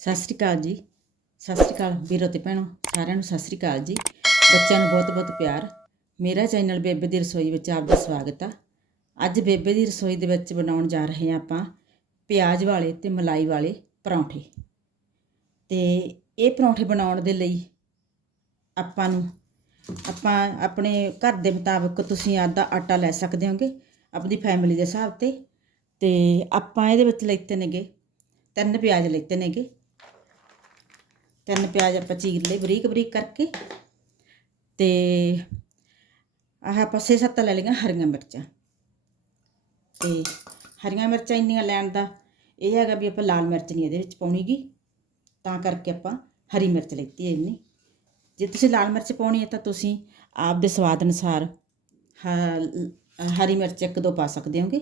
ਸਤਿ ਸ਼੍ਰੀ ਅਕਾਲ ਜੀ। ਸਤਿ ਸ਼੍ਰੀ ਅਕਾਲ ਵੀਰੋ ਤੇ ਭੈਣੋ, ਸਾਰਿਆਂ ਨੂੰ ਸਤਿ ਸ਼੍ਰੀ ਅਕਾਲ ਜੀ। ਬੱਚਿਆਂ ਨੂੰ ਬਹੁਤ-ਬਹੁਤ ਪਿਆਰ। ਮੇਰਾ ਚੈਨਲ ਬੇਬੇ ਦੀ ਰਸੋਈ ਵਿੱਚ ਆਪ ਦਾ ਸਵਾਗਤ ਆ। ਅੱਜ ਬੇਬੇ ਦੀ ਰਸੋਈ ਦੇ ਵਿੱਚ ਬਣਾਉਣ ਜਾ ਰਹੇ ਹਾਂ ਆਪਾਂ ਪਿਆਜ਼ ਵਾਲੇ ਤੇ ਮਲਾਈ ਵਾਲੇ ਪਰੌਂਠੇ। ਤੇ ਇਹ ਪਰੌਂਠੇ ਬਣਾਉਣ ਦੇ ਲਈ ਆਪਾਂ ਨੂੰ, ਆਪਾਂ ਆਪਣੇ ਘਰ ਦੇ ਮੁਤਾਬਕ ਤੁਸੀਂ ਆਦਾ ਆਟਾ ਲੈ ਸਕਦੇ ਹੋਗੇ ਆਪਣੀ ਫੈਮਿਲੀ ਦੇ ਹਿਸਾਬ ਤੇ। ਤੇ ਆਪਾਂ ਇਹਦੇ ਵਿੱਚ ਲੈਤੇ ਨੇਗੇ ਤਿੰਨ ਪਿਆਜ਼ ਲੈਤੇ ਨੇਗੇ। ਤਿੰਨ ਪਿਆਜ਼ ਆਪਾਂ ਚੀਰ ਲਏ ਬਰੀਕ ਬਰੀਕ ਕਰਕੇ ਤੇ ਆਹ ਆਪਾਂ ਸੇ ਸੱਤ ਲੈ ਲਈਆਂ ਹਰੀਆਂ ਮਿਰਚਾਂ। ਤੇ ਹਰੀਆਂ ਮਿਰਚਾਂ ਇੰਨੀਆਂ ਲੈਣ ਦਾ ਇਹ ਹੈਗਾ ਵੀ ਆਪਾਂ ਲਾਲ ਮਿਰਚ ਨਹੀਂ ਇਹਦੇ ਵਿੱਚ ਪਾਉਣੀਗੀ, ਤਾਂ ਕਰਕੇ ਆਪਾਂ ਹਰੀ ਮਿਰਚ ਲੈਤੀ ਹੈ ਇੰਨੀ। ਜੇ ਤੁਸੀਂ ਲਾਲ ਮਿਰਚ ਪਾਉਣੀ ਹੈ ਤਾਂ ਤੁਸੀਂ ਆਪ ਦੇ ਸਵਾਦ ਅਨੁਸਾਰ ਹ- ਹਰੀ ਮਿਰਚ ਇੱਕ ਦੋ ਪਾ ਸਕਦੇ ਹੋਗੇ,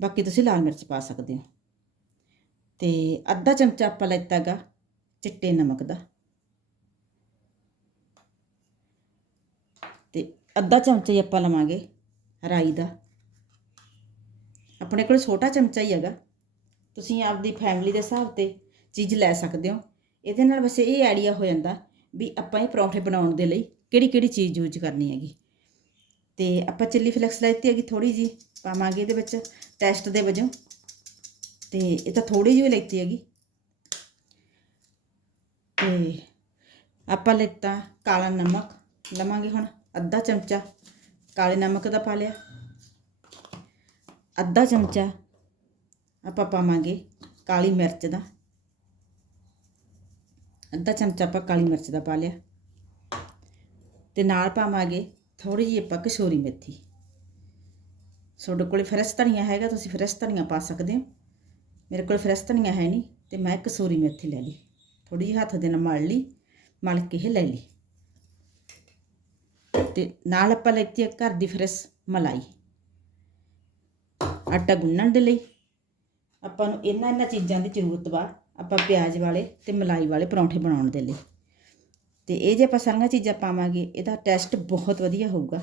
ਬਾਕੀ ਤੁਸੀਂ ਲਾਲ ਮਿਰਚ ਪਾ ਸਕਦੇ ਹੋ। ਤੇ ਅੱਧਾ ਚਮਚਾ ਆਪਾਂ ਲੈਤਾ ਗਾ ਚਿੱਟੇ ਨਮਕ ਦਾ। ਤੇ ਅੱਧਾ ਚਮਚਾ ਹੀ ਆਪਾਂ ਲਵਾਂਗੇ ਰਾਈ ਦਾ। ਆਪਣੇ ਕੋਲ ਛੋਟਾ ਚਮਚਾ ਹੀ ਹੈਗਾ। ਤੁਸੀਂ ਆਪਦੀ ਫੈਮਿਲੀ ਦੇ ਹਿਸਾਬ ਤੇ ਚੀਜ਼ ਲੈ ਸਕਦੇ ਹੋ। ਇਹਦੇ ਨਾਲ ਵੈਸੇ ਇਹ ਆਈਡੀਆ ਹੋ ਜਾਂਦਾ ਵੀ ਆਪਾਂ ਇਹ ਪਰੌਂਠੇ ਬਣਾਉਣ ਦੇ ਲਈ ਕਿਹੜੀ ਕਿਹੜੀ ਚੀਜ਼ ਯੂਜ਼ ਕਰਨੀ ਹੈਗੀ। ਤੇ ਆਪਾਂ ਚਿੱਲੀ ਫਲੈਕਸ ਲੈਤੀ ਹੈਗੀ ਥੋੜੀ ਜੀ ਪਾਵਾਂਗੇ ਇਹਦੇ ਵਿੱਚ ਟੈਸਟ ਦੇ ਵਜੋਂ। ਤੇ ਇਹ ਤਾਂ ਥੋੜੀ ਜਿਹੀ ਲੈਤੀ ਹੈਗੀ। ਤੇ ਆਪਾਂ ਲਿੱਤਾ ਕਾਲਾ ਨਮਕ। ਲਵਾਂਗੇ ਹੁਣ ਅੱਧਾ ਚਮਚਾ। ਕਾਲੇ ਨਮਕ ਦਾ ਪਾ ਲਿਆ। ਅੱਧਾ ਚਮਚਾ ਆਪਾਂ ਪਾਵਾਂਗੇ ਕਾਲੀ ਮਿਰਚ ਦਾ। ਅੱਧਾ ਚਮਚਾ ਆਪਾਂ ਕਾਲੀ ਮਿਰਚ ਦਾ ਪਾ ਲਿਆ। ਤੇ ਨਾਲ ਪਾਵਾਂਗੇ ਥੋੜੀ ਜਿਹੀ ਆਪਾਂ ਕਸੋਰੀ ਮੇਥੀ। ਤੁਹਾਡੇ ਕੋਲ ਫਰੈਸ਼ ਧਨੀਆ ਹੈਗਾ, ਤੁਸੀਂ ਫਰੈਸ਼ ਧਨੀਆ ਪਾ ਸਕਦੇ ਹੋ। ਮੇਰੇ ਕੋਲ ਫਰੈਸ਼ ਧਨੀਆ ਹੈ ਨਹੀਂ, ਤੇ ਮੈਂ ਕਸੂਰੀ ਮੇਥੀ ਲੈ ਲਈ। ਥੋੜੀ ਜਿਹੀ ਹੱਥ ਦੇ ਨਾਲ ਮਲ ਲਈ, ਮਲ ਕੇ ਇਹ ਲੈ ਲਈ। ਤੇ ਨਾਲ ਆਪਾਂ ਲੈਤੀ ਹੈ ਘਰ ਦੀ ਫਰੈਸ਼ ਮਲਾਈ। ਆਟਾ ਗੁੰਨਣ ਦੇ ਲਈ ਆਪਾਂ ਨੂੰ ਇਹਨਾਂ ਇਹਨਾਂ ਚੀਜ਼ਾਂ ਦੀ ਜ਼ਰੂਰਤ ਵਾ, ਆਪਾਂ ਪਿਆਜ਼ ਵਾਲੇ ਤੇ ਮਲਾਈ ਵਾਲੇ ਪਰੌਂਠੇ ਬਣਾਉਣ ਦੇ ਲਈ। ਤੇ ਇਹ ਜੇ ਆਪਾਂ ਸਾਰੀਆਂ ਚੀਜ਼ਾਂ ਪਾਵਾਂਗੇ, ਇਹਦਾ ਟੈਸਟ ਬਹੁਤ ਵਧੀਆ ਹੋਊਗਾ।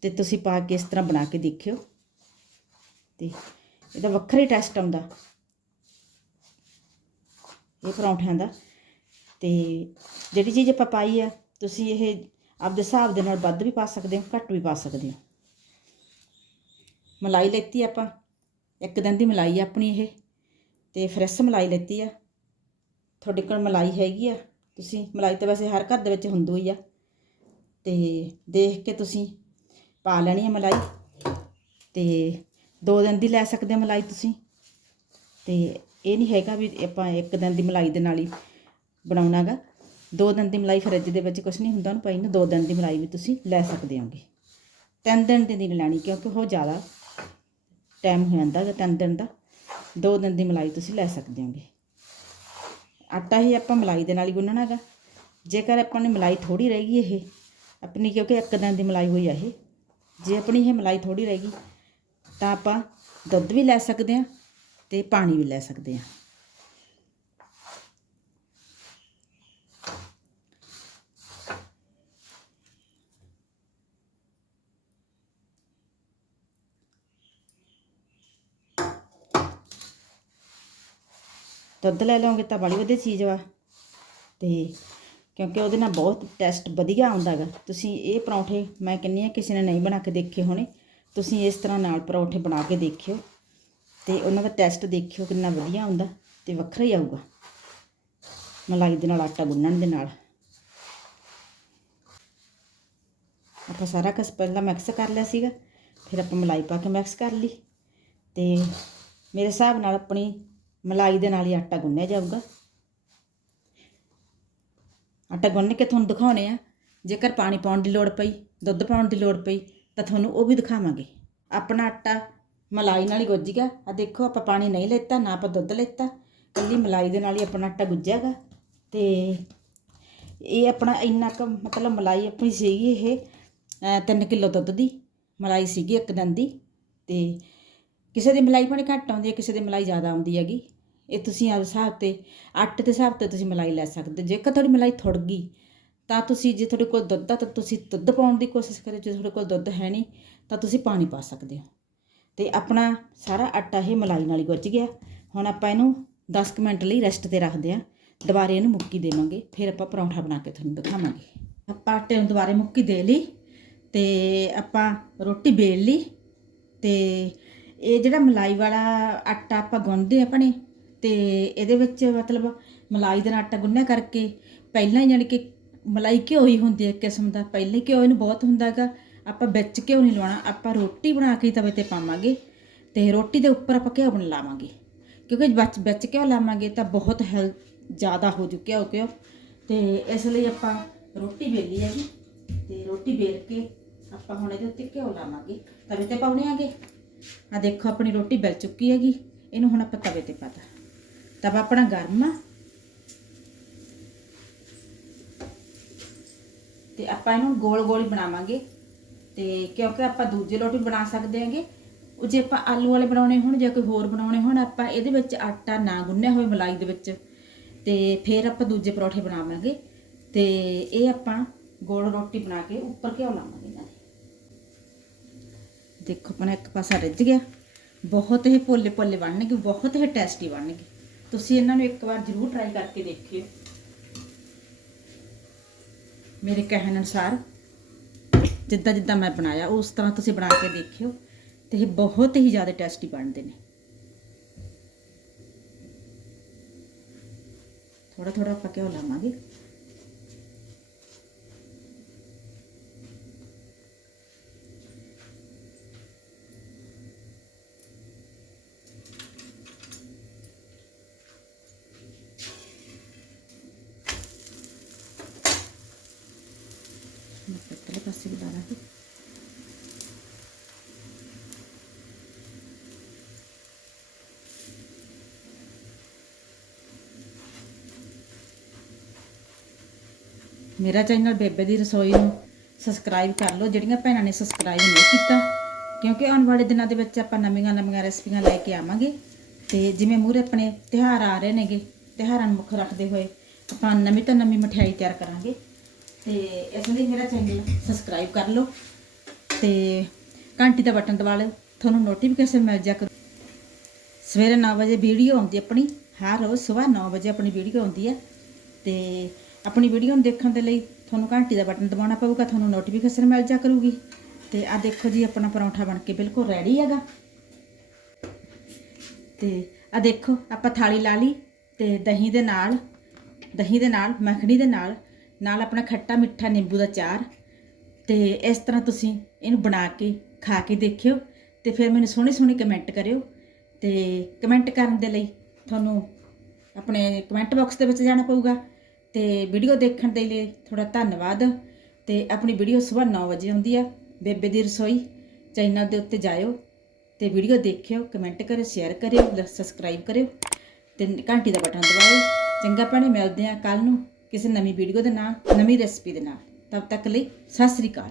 ਤੇ ਤੁਸੀਂ ਪਾ ਕੇ ਇਸ ਤਰ੍ਹਾਂ ਬਣਾ ਕੇ ਦੇਖਿਓ। ਤੇ ਇਹਦਾ ਵੱਖਰਾ ਟੈਸਟ ਆਉਂਦਾ। ਇਹ ਪਰੌਂਠਿਆਂ ਦਾ। ਤੇ ਜਿਹੜੀ ਚੀਜ਼ ਆਪਾਂ ਪਾਈ ਆ, ਤੁਸੀਂ ਇਹ ਆਪਦੇ ਹਿਸਾਬ ਦੇ ਨਾਲ ਵੱਧ ਵੀ ਪਾ ਸਕਦੇ ਹੋ, ਘੱਟ ਵੀ ਪਾ ਸਕਦੇ ਹੋ। ਮਲਾਈ ਲੈਤੀ ਆਪਾਂ, ਇੱਕ ਦਿਨ ਦੀ ਮਲਾਈ ਆ ਆਪਣੀ ਇਹ, ਤੇ ਫਰੈਸ਼ ਮਲਾਈ ਲੈਤੀ ਆ। ਤੁਹਾਡੇ ਕੋਲ ਮਲਾਈ ਹੈਗੀ ਆ, ਤੁਸੀਂ, ਮਲਾਈ ਤਾਂ ਵੈਸੇ ਹਰ ਘਰ ਦੇ ਵਿੱਚ ਹੁੰਦੀ ਹੀ ਆ। ਤੇ ਦੇਖ ਕੇ ਤੁਸੀਂ ਪਾ ਲੈਣੀ ਆ ਮਲਾਈ, ਤੇ ਦੋ ਦਿਨ ਦੀ ਲੈ ਸਕਦੇ ਹੋ ਮਲਾਈ ਤੁਸੀਂ। ਤੇ ਇਹ ਨਹੀਂ ਹੈਗਾ ਵੀ ਆਪਾਂ ਇੱਕ ਦਿਨ ਦੀ ਮਲਾਈ ਦੇ ਨਾਲ ਹੀ ਬਣਾਉਣਾਗਾ। ਦੋ ਦਿਨ ਦੀ ਮਲਾਈ ਫਰਿੱਜ ਦੇ ਵਿੱਚ ਕੁਝ ਨਹੀਂ ਹੁੰਦਾ, ਉਹਨੂੰ ਪਈ ਨੂੰ ਦੋ ਦਿਨ ਦੀ ਮਲਾਈ ਵੀ ਤੁਸੀਂ ਲੈ ਸਕਦੇ ਹੋਗੇ। ਤਿੰਨ ਦਿਨ ਦੀ ਨਹੀਂ ਲੈਣੀ ਕਿਉਂਕਿ ਉਹ ਜ਼ਿਆਦਾ ਟਾਈਮ ਹੋ ਜਾਂਦਾ ਗਾ ਤਿੰਨ ਦਿਨ ਦਾ। ਦੋ ਦਿਨ ਦੀ ਮਲਾਈ ਤੁਸੀਂ ਲੈ ਸਕਦੇ ਹੋਗੇ। ਆਟਾ ਹੀ ਆਪਾਂ ਮਲਾਈ ਦੇ ਨਾਲ ਹੀ ਗੁੰਨਣਾ ਹੈਗਾ ਜੇਕਰ ਆਪਾਂ ਨੇ ਮਲਾਈ ਥੋੜੀ ਰਹਿ ਗਈ ਇਹ, ਆਪਣੀ ਕਿਉਂਕਿ ਇੱਕ ਦਿਨ ਦੀ ਮਲਾਈ ਹੋਈ ਆ ਇਹ। ਜੇ ਆਪਣੀ ਇਹ ਮਲਾਈ ਥੋੜੀ ਰਹਿ ਗਈ, ਤਾਂ ਆਪਾਂ ਦੁੱਧ ਵੀ ਲੈ ਸਕਦੇ ਹਾਂ। ਤੇ ਪਾਣੀ ਵੀ ਲੈ ਸਕਦੇ ਹਾਂ। ਦੁੱਧ ਲੈ ਲਓਗੇ ਤਾਂ ਬੜੀ ਵਧੀਆ ਚੀਜ਼ ਵਾ ਤੇ ਕਿਉਂਕਿ ਉਹਦੇ ਨਾਲ ਬਹੁਤ ਟੈਸਟ ਵਧੀਆ ਆਉਂਦਾ ਗਾ। ਤੁਸੀਂ ਇਹ ਪਰੌਂਠੇ ਮੈਂ ਕਹਿੰਨੀ ਆ ਕਿਸੇ ਨੇ ਨਹੀਂ ਬਣਾ ਕੇ ਦੇਖੇ ਹੋਣੇ, ਤੁਸੀਂ ਇਸ ਤਰ੍ਹਾਂ ਨਾਲ ਪਰੌਂਠੇ ਬਣਾ ਕੇ ਦੇਖਿਓ। ਤੇ ਉਹਨਾਂ ਦਾ ਟੈਸਟ ਦੇਖਿਓ ਕਿੰਨਾ ਵਧੀਆ ਆਉਂਦਾ ਤੇ ਵੱਖਰਾ ਹੀ ਆਊਗਾ। ਮਲਾਈ ਦੇ ਨਾਲ, ਆਟਾ ਗੁੰਨਣ ਦੇ ਨਾਲ। ਆਪਾਂ ਸਾਰਾ ਕੁਝ ਪਹਿਲਾਂ ਮਿਕਸ ਕਰ ਲਿਆ ਸੀਗਾ, ਫਿਰ ਆਪਾਂ ਮਲਾਈ ਪਾ ਕੇ ਮਿਕਸ ਕਰ ਲਈ ਤੇ ਮੇਰੇ ਹਿਸਾਬ ਨਾਲ ਆਪਣੀ ਮਲਾਈ ਦੇ ਨਾਲ ਹੀ ਆਟਾ ਗੁੰਨਿਆ ਜਾਊਗਾ। ਆਟਾ ਗੁੰਨ ਕੇ ਤੁਹਾਨੂੰ ਦਿਖਾਉਣੇ ਆ, ਜੇਕਰ ਪਾਣੀ ਪਾਉਣ ਦੀ ਲੋੜ ਪਈ, ਦੁੱਧ ਪਾਉਣ ਦੀ ਲੋੜ ਪਈ, ਤਾਂ ਤੁਹਾਨੂੰ ਉਹ ਵੀ ਦਿਖਾਵਾਂਗੇ। ਆਪਣਾ ਆਟਾ ਮਲਾਈ ਨਾਲ ਹੀ ਗੁੱਝ ਗਿਆ। ਆ ਦੇਖੋ, ਆਪਾਂ ਪਾਣੀ ਨਹੀਂ ਲੈਤਾ, ਨਾ ਆਪਾਂ ਦੁੱਧ ਲੈਤਾ। ਕੱਲੀ ਮਲਾਈ ਦੇ ਨਾਲ ਹੀ ਆਪਣਾ ਆਟਾ ਗੁੱਝਿਆਗਾ ਤੇ ਇਹ ਆਪਣਾ ਇੰਨਾ ਕੁ ਮਤਲਬ ਮਲਾਈ ਆਪਣੀ ਸੀਗੀ ਇਹ 3 ਕਿਲੋ ਦੁੱਧ ਦੀ। ਮਲਾਈ ਸੀਗੀ ਇੱਕ ਦਿਨ ਦੀ। ਤੇ ਕਿਸੇ ਦੀ ਮਲਾਈ ਪਾਣੀ ਘੱਟ ਆਉਂਦੀ ਹੈ, ਕਿਸੇ ਦੀ ਮਲਾਈ ਜ਼ਿਆਦਾ ਆਉਂਦੀ ਹੈਗੀ। ਇਹ ਤੁਸੀਂ ਆਪ ਹਿਸਾਬ ਤੇ, ਆਟੇ ਦੇ ਹਿਸਾਬ ਤੇ ਤੁਸੀਂ ਮਲਾਈ ਲੈ ਸਕਦੇ ਜੇਕਰ ਤੁਹਾਡੀ ਮਲਾਈ ਥੁੜ ਗਈ, ਤਾਂ ਤੁਸੀਂ ਜੇ ਤੁਹਾਡੇ ਕੋਲ ਦੁੱਧ ਆ, ਤਾਂ ਤੁਸੀਂ ਦੁੱਧ ਪਾਉਣ ਦੀ ਕੋਸ਼ਿਸ਼ ਕਰਿਓ। ਜੇ ਤੁਹਾਡੇ ਕੋਲ ਦੁੱਧ ਹੈ ਨਹੀਂ, ਤਾਂ ਤੁਸੀਂ ਪਾਣੀ ਪਾ ਸਕਦੇ ਹੋ। ਤੇ ਆਪਣਾ ਸਾਰਾ ਆਟਾ ਇਹ ਮਲਾਈ ਨਾਲ ਹੀ ਗੁੱਝ ਗਿਆ। ਹੁਣ ਆਪਾਂ ਇਹਨੂੰ 10 ਕੁ ਮਿੰਟ ਲਈ ਰੈਸਟ ਤੇ ਰੱਖਦੇ ਆ ਦੁਬਾਰੇ ਇਹਨੂੰ ਮੁੱਕੀ ਦੇਵਾਂਗੇ। ਫਿਰ ਆਪਾਂ ਪਰੌਂਠਾ ਬਣਾ ਕੇ ਤੁਹਾਨੂੰ ਦਿਖਾਵਾਂਗੇ। ਆਪਾਂ ਆਟੇ ਨੂੰ ਦੁਬਾਰੇ ਮੁੱਕੀ ਦੇ ਲਈ ਤੇ ਆਪਾਂ ਰੋਟੀ ਵੇਲ ਲਈ ਤੇ ਇਹ ਜਿਹੜਾ ਮਲਾਈ ਵਾਲਾ ਆਟਾ ਆਪਾਂ ਗੁੰਨਦੇ ਆਪਣੇ ਤੇ ਇਹਦੇ ਵਿੱਚ ਮਤਲਬ ਮਲਾਈ ਦਾ ਆਟਾ ਗੁੰਨਿਆ ਕਰਕੇ ਪਹਿਲਾਂ ਹੀ ਯਾਨੀ ਕਿ ਮਲਾਈ ਘਿਓ ਹੀ ਹੁੰਦੀ ਹੈ ਇੱਕ ਕਿਸਮ ਦਾ। ਪਹਿਲਾਂ ਹੀ ਘਿਓ ਇਹਨੂੰ ਬਹੁਤ ਹੁੰਦਾ ਹੈਗਾ। ਆਪਾਂ ਵਿੱਚ ਘਿਓ ਨਹੀਂ ਲਵਾਉਣਾ, ਆਪਾਂ ਰੋਟੀ ਬਣਾ ਕੇ ਤਵੇ ਤੇ ਪਾਵਾਂਗੇ ਤੇ ਰੋਟੀ ਦੇ ਉੱਪਰ ਆਪਾਂ ਘਿਓ ਬਣ ਲਾਵਾਂਗੇ। ਕਿਉਂਕਿ ਵਿੱਚ ਵਿੱਚ ਘਿਓ ਲਾਵਾਂਗੇ ਤਾਂ ਬਹੁਤ ਹੈਲ ਜ਼ਿਆਦਾ ਹੋ ਜੂ ਘਿਓ ਘਿਓ। ਤੇ ਇਸ ਲਈ ਆਪਾਂ ਰੋਟੀ ਵੇਲੀ ਹੈਗੀ, ਤੇ ਰੋਟੀ ਵੇਲ ਕੇ ਆਪਾਂ ਹੁਣ ਇਹਦੇ ਉੱਤੇ ਘਿਓ ਲਾਵਾਂਗੇ। ਤਵੇ ਤੇ ਪਾਉਣੇ ਆਗੇ ਆ ਦੇਖੋ ਆਪਣੀ ਰੋਟੀ ਬਲ ਚੁੱਕੀ ਹੈਗੀ, ਇਹਨੂੰ ਹੁਣ ਆਪਾਂ ਤਵੇ ਤੇ ਪਾਤਾ ਤਵਾ ਆਪਣਾ ਗਰਮ ਆ। ਤੇ ਆਪਾਂ ਇਹਨੂੰ ਗੋਲ ਗੋਲ ਬਣਾਵਾਂਗੇ। ਤੇ ਕਿਉਂਕਿ ਆਪਾਂ ਦੂਜੇ ਲੋਟ ਵੀ ਬਣਾ ਸਕਦੇ ਹਾਂਗੇ। ਉਹ ਜੇ ਆਪਾਂ ਆਲੂ ਵਾਲੇ ਬਣਾਉਣੇ ਹੋਣ ਜਾਂ ਕੋਈ ਹੋਰ ਬਣਾਉਣੇ ਹੋਣ, ਆਪਾਂ ਇਹਦੇ ਵਿੱਚ ਆਟਾ ਨਾ ਗੁੰਨਿਆ ਹੋਵੇ ਮਲਾਈ ਦੇ ਵਿੱਚ। ਤੇ ਫਿਰ ਆਪਾਂ ਦੂਜੇ ਪਰੌਠੇ ਬਣਾਵਾਂਗੇ। ਤੇ ਇਹ ਆਪਾਂ ਗੋਲ ਰੋਟੀ ਬਣਾ ਕੇ ਉੱਪਰ ਘਿਓ ਲਾਵਾਂਗੇ ਇਹਨਾਂ ਦੇ ਦੇਖੋ ਆਪਣਾ ਇੱਕ ਪਾਸਾ ਰਿੱਝ ਗਿਆ। ਬਹੁਤ ਹੀ ਪੋਲੇ ਪੋਲੇ ਬਣਨਗੇ, ਬਹੁਤ ਹੀ ਟੇਸਟੀ ਬਣਨਗੇ। ਤੁਸੀਂ ਇਹਨਾਂ ਨੂੰ ਇੱਕ ਵਾਰ ਜ਼ਰੂਰ ਟਰਾਈ ਕਰਕੇ ਦੇਖਿਓ। ਮੇਰੇ ਕਹਿਣ ਅਨੁਸਾਰ ਜਿੱਦਾਂ ਜਿੱਦਾਂ ਮੈਂ ਬਣਾਇਆ, ਉਸ ਤਰ੍ਹਾਂ ਤੁਸੀਂ ਬਣਾ ਕੇ ਦੇਖਿਓ ਤੇ ਇਹ ਬਹੁਤ ਹੀ ਜ਼ਿਆਦਾ ਟੇਸਟੀ ਬਣਦੇ ਨੇ। ਥੋੜਾ ਥੋੜਾ ਆਪਾਂ ਘਿਓ ਲਾਵਾਂਗੇ ਮੈਂ ਪੱਤਲੇ ਪਾਸੇ ਵੀ ਮੇਰਾ ਚੈਨਲ ਬੇਬੇ ਦੀ ਰਸੋਈ ਨੂੰ ਸਬਸਕ੍ਰਾਈਬ ਕਰ ਲਓ, ਜਿਹੜੀਆਂ ਭੈਣਾਂ ਨੇ ਸਬਸਕ੍ਰਾਈਬ ਨਹੀਂ ਕੀਤਾ, ਕਿਉਂਕਿ ਆਉਣ ਵਾਲੇ ਦਿਨਾਂ ਦੇ ਵਿੱਚ ਆਪਾਂ ਨਵੀਆਂ ਨਵੀਆਂ ਰੈਸਪੀਆਂ ਲੈ ਕੇ ਆਵਾਂਗੇ। ਤੇ ਜਿਵੇਂ ਮੂਹਰੇ ਆਪਣੇ ਤਿਉਹਾਰ ਆ ਰਹੇ ਨੇਗੇ, ਤਿਉਹਾਰਾਂ ਨੂੰ ਮੁੱਖ ਰੱਖਦੇ ਹੋਏ ਆਪਾਂ ਨਵੀਂ ਤੋਂ ਨਵੀਂ ਮਠਿਆਈ ਤਿਆਰ ਕਰਾਂਗੇ। ਤੇ ਇਸ ਲਈ ਮੇਰਾ ਚੈਨਲ ਸਬਸਕ੍ਰਾਈਬ ਕਰ ਲਓ ਤੇ ਘੰਟੀ ਦਾ ਬਟਨ ਦਬਾ ਲਓ। ਤੁਹਾਨੂੰ ਨੋਟੀਫਿਕੇਸ਼ਨ ਮਿਲ ਜਾ ਕਰੂ। ਸਵੇਰੇ 9 ਵਜੇ ਵੀਡੀਓ ਆਉਂਦੀ ਆਪਣੀ, ਹਰ ਰੋਜ਼ ਸਵੇਰ 9 ਵਜੇ ਆਪਣੀ ਵੀਡੀਓ ਆਉਂਦੀ ਹੈ ਤੇ ਆਪਣੀ ਵੀਡੀਓ ਨੂੰ ਦੇਖਣ ਦੇ ਲਈ ਤੁਹਾਨੂੰ ਘੰਟੀ ਦਾ ਬਟਨ ਦਬਾਉਣਾ ਪਊਗਾ, ਤੁਹਾਨੂੰ ਨੋਟੀਫਿਕੇਸ਼ਨ ਮਿਲ ਜਾ ਕਰੂਗੀ। ਤੇ ਆ ਦੇਖੋ ਜੀ, ਆਪਣਾ ਪਰੌਂਠਾ ਬਣ ਕੇ ਬਿਲਕੁਲ ਰੈਡੀ ਹੈਗਾ। ਤੇ ਆ ਦੇਖੋ, ਆਪਾਂ ਥਾਲੀ ਲਾ ਲਈ ਤੇ ਦਹੀਂ ਦੇ ਨਾਲ, ਦਹੀਂ ਦੇ ਨਾਲ, ਮੱਖਣੀ ਦੇ ਨਾਲ ਨਾਲ ਆਪਣਾ ਖੱਟਾ ਮਿੱਠਾ ਨਿੰਬੂ ਦਾ ਚਾਰ। ਤੇ ਇਸ ਤਰ੍ਹਾਂ ਤੁਸੀਂ ਇਹਨੂੰ ਬਣਾ ਕੇ, ਖਾ ਕੇ ਦੇਖਿਓ ਤੇ ਫਿਰ ਮੈਨੂੰ ਸੋਹਣੇ ਸੋਹਣੇ ਕਮੈਂਟ ਕਰਿਓ। ਤੇ ਕਮੈਂਟ ਕਰਨ ਦੇ ਲਈ ਤੁਹਾਨੂੰ ਆਪਣੇ ਕਮੈਂਟ ਬਾਕਸ ਦੇ ਵਿੱਚ ਜਾਣਾ ਪਊਗਾ। ਤੇ ਵੀਡੀਓ ਦੇਖਣ ਦੇ ਲਈ ਥੋੜਾ ਧੰਨਵਾਦ। ਤੇ ਆਪਣੀ ਵੀਡੀਓ ਸਵੇਰ 9 ਵਜੇ ਆਉਂਦੀ ਆ, ਬੇਬੇ ਦੀ ਰਸੋਈ। ਚੈਨਲ ਦੇ ਉੱਤੇ ਜਾਇਓ ਤੇ ਵੀਡੀਓ ਦੇਖਿਓ, ਕਮੈਂਟ ਕਰਿਓ, ਸ਼ੇਅਰ ਕਰਿਓ ਸਬਸਕ੍ਰਾਈਬ ਕਰਿਓ ਤੇ ਘੰਟੀ ਦਾ ਬਟਨ ਦਬਾਓ। ਚੰਗਾ ਭੈਣੇ, ਮਿਲਦੇ ਆ ਕੱਲ ਨੂੰ। ਕਿਸੇ ਨਵੀਂ ਵੀਡੀਓ ਦੇ ਨਾਲ, ਨਵੀਂ ਰੈਸਪੀ ਦੇ ਨਾਲ। ਤਦ ਤੱਕ ਲਈ ਸਤਿ ਸ੍ਰੀ ਅਕਾਲ।